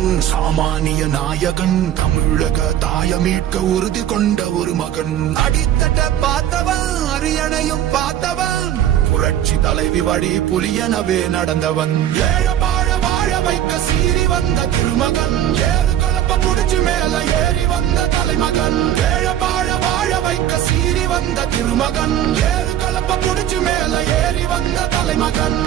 மகன் சாமானிய நாயகன் தமிழக தாய மீட்க உறுதி கொண்ட ஒரு மகன் அடித்தட்ட பார்த்தவன் அரியணையும் பார்த்தவன் புரட்சி தலைவி வழி புலியனவே நடந்தவன் ஏழ வாழ வாழ வைக்க சீறி வந்த திருமகன் ஏறு கலப்ப புடிச்சு மேல ஏறி வந்த தலைமகன் ஏழ வாழ வாழ வைக்க சீறி வந்த திருமகன் ஏறு கலப்ப புடிச்சு மேல ஏறி வந்த தலைமகன்